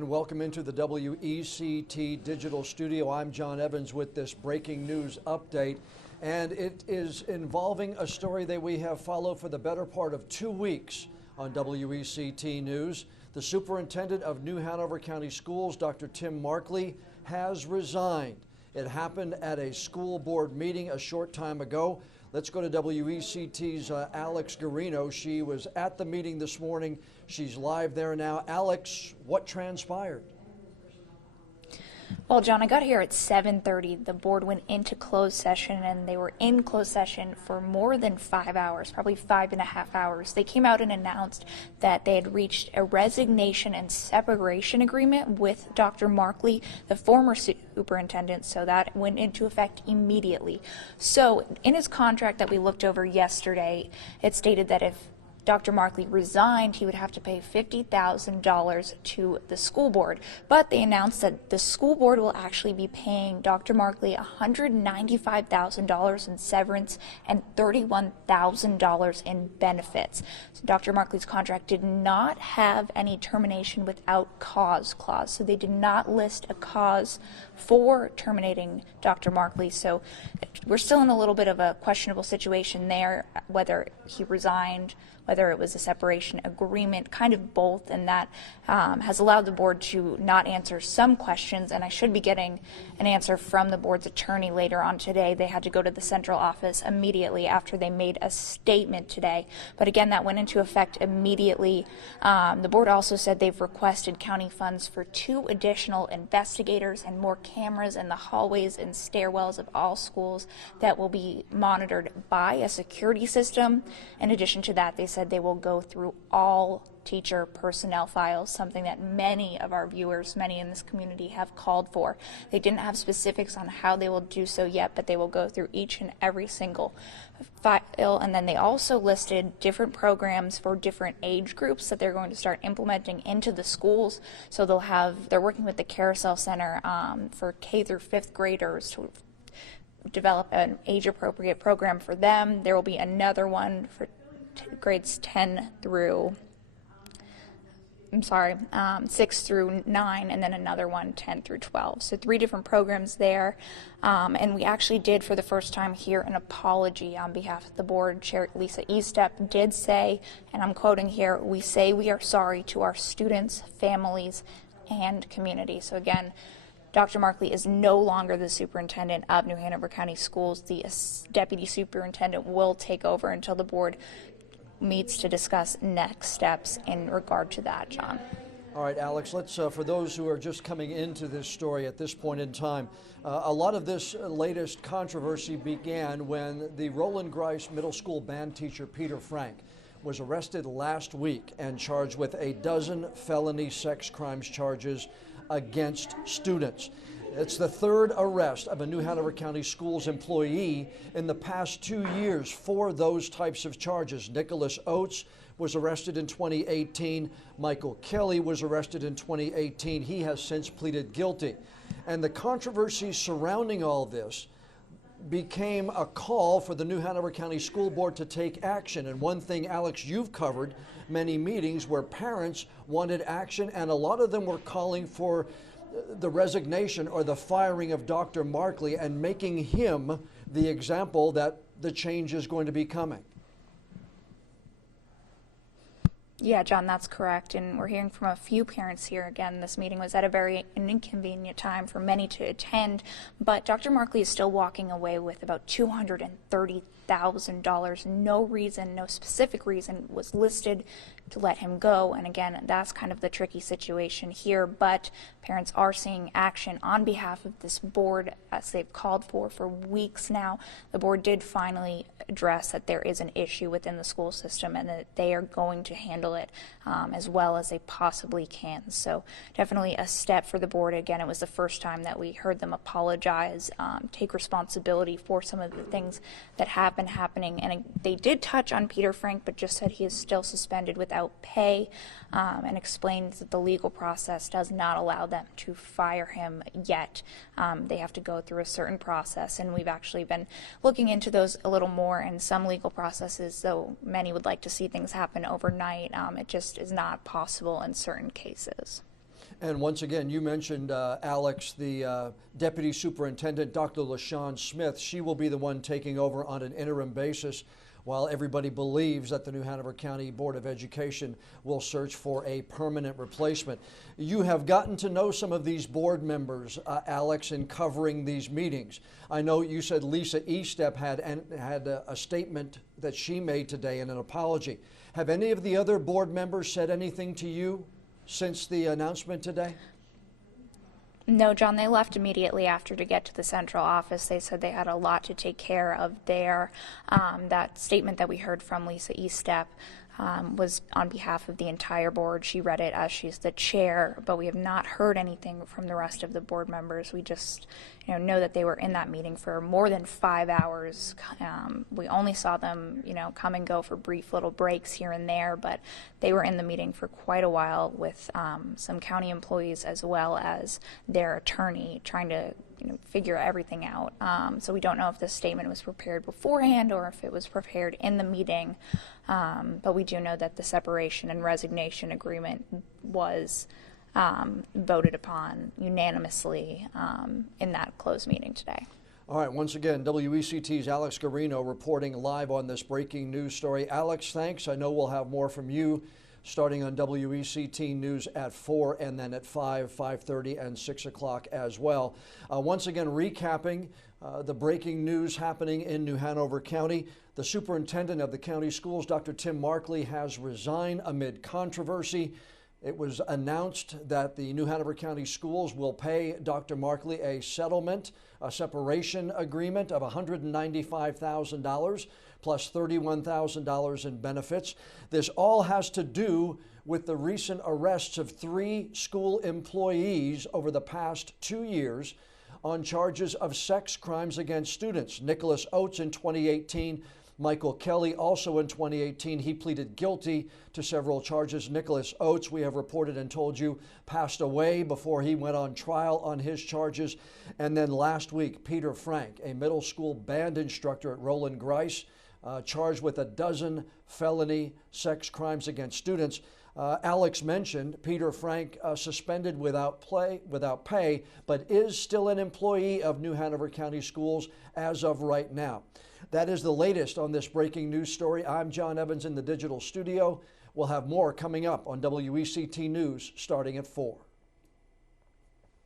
And welcome into the WECT Digital Studio. I'm John Evans with this breaking news update. And it is involving a story that we have followed for the better part of 2 weeks on WECT News. The Superintendent of New Hanover County Schools, Dr. Tim Markley, has resigned. It happened at a school board meeting a short time ago. Let's go to WECT's Alex Garino. She was at the meeting this morning. She's live there now. Alex, what transpired? Well, John, I got here at 7:30. The board went into closed session, and they were in closed session for more than 5 hours, probably 5.5 hours. They came out and announced that they had reached a resignation and separation agreement with Dr. Markley, the former superintendent, so that went into effect immediately. So in his contract that we looked over yesterday, it stated that if Dr. Markley resigned, he would have to pay $50,000 to the school board. But they announced that the school board will actually be paying Dr. Markley $195,000 in severance and $31,000 in benefits. So Dr. Markley's contract did not have any termination without cause clause. So they did not list a cause for terminating Dr. Markley. So we're still in a little bit of a questionable situation there, whether he resigned, whether it was a separation agreement, kind of both, and that has allowed the board to not answer some questions, and I should be getting an answer from the board's attorney later on today. They had to go to the central office immediately after they made a statement today, but again, that went into effect immediately. The board also said they've requested county funds for 2 additional investigators and more cameras in the hallways and stairwells of all schools that will be monitored by a security system. In addition to that, they said they will go through all teacher personnel files, something that many of our viewers, many in this community, have called for. They didn't have specifics on how they will do so yet, but they will go through each and every single file. And then they also listed different programs for different age groups that they're going to start implementing into the schools. So they're working with the Carousel Center for K through 5th graders to develop an age-appropriate program for them. There will be another one for grades 6 through 9, and then another one 10 through 12. So 3 different programs there. And we actually did, for the first time, hear an apology on behalf of the board. Chair Lisa Estep did say, and I'm quoting here, "We say we are sorry to our students, families, and community." So again, Dr. Markley is no longer the superintendent of New Hanover County Schools. The deputy superintendent will take over until the board meets to discuss next steps in regard to that, John. All right, Alex, let's, for those who are just coming into this story at this point in time, a lot of this latest controversy began when the Roland Grice Middle School band teacher, Peter Frank, was arrested last week and charged with a dozen felony sex crimes charges against students. It's the 3rd arrest of a New Hanover County Schools employee in the past 2 years for those types of charges. Nicholas Oates was arrested in 2018. Michael Kelly was arrested in 2018. He has since pleaded guilty. And the controversy surrounding all this became a call for the New Hanover County School Board to take action. And one thing, Alex, you've covered many meetings where parents wanted action, and a lot of them were calling for the resignation or the firing of Dr. Markley and making him the example that the change is going to be coming. Yeah, John, that's correct. And we're hearing from a few parents here. Again, this meeting was at a very inconvenient time for many to attend, but Dr. Markley is still walking away with about $230,000. No reason, no specific reason was listed to let him go. And again, that's kind of the tricky situation here, but parents are seeing action on behalf of this board as they've called for weeks now. The board did finally address that there is an issue within the school system and that they are going to handle it as well as they possibly can. So definitely a step for the board. Again, it was the first time that we heard them apologize, take responsibility for some of the things that have been happening. And they did touch on Peter Frank, but just said he is still suspended without pay, and explained that the legal process does not allow them to fire him yet. They have to go through a certain process, and we've actually been looking into those a little more, and some legal processes, though many would like to see things happen overnight, it just is not possible in certain cases. And once again, you mentioned, Alex, the Deputy Superintendent, Dr. LaShawn Smith. She will be the one taking over on an interim basis while everybody believes that the New Hanover County Board of Education will search for a permanent replacement. You have gotten to know some of these board members, Alex, in covering these meetings. I know you said Lisa Estep had a statement that she made today and an apology. Have any of the other board members said anything to you since the announcement today? No, John, they left immediately after to get to the central office. They said they had a lot to take care of there. That statement that we heard from Lisa Estep was on behalf of the entire board. She read it as she's the chair, but we have not heard anything from the rest of the board members. We just know that they were in that meeting for more than 5 hours. We only saw them come and go for brief little breaks here and there, but they were in the meeting for quite a while with some county employees as well as their attorney trying to figure everything out. So we don't know if this statement was prepared beforehand or if it was prepared in the meeting, but we do know that the separation and resignation agreement was voted upon unanimously in that closed meeting today. All right, once again, WECT's Alex Garino reporting live on this breaking news story. Alex, thanks. I know we'll have more from you starting on WECT News at 4 and then at 5, 5:30 and 6 o'clock as well. Once again, recapping the breaking news happening in New Hanover County. The superintendent of the county schools, Dr. Tim Markley, has resigned amid controversy. It was announced that the New Hanover County Schools will pay Dr. Markley a settlement, a separation agreement of $195,000 plus $31,000 in benefits. This all has to do with the recent arrests of 3 school employees over the past 2 years on charges of sex crimes against students. Nicholas Oates in 2018, Michael Kelly also in 2018. He pleaded guilty to several charges. Nicholas Oates, we have reported and told you, passed away before he went on trial on his charges. And then last week, Peter Frank, a middle school band instructor at Roland Grice, charged with a dozen felony sex crimes against students. Alex mentioned Peter Frank suspended without pay, but is still an employee of New Hanover County Schools as of right now. That is the latest on this breaking news story. I'm John Evans in the digital studio. We'll have more coming up on WECT News starting at 4.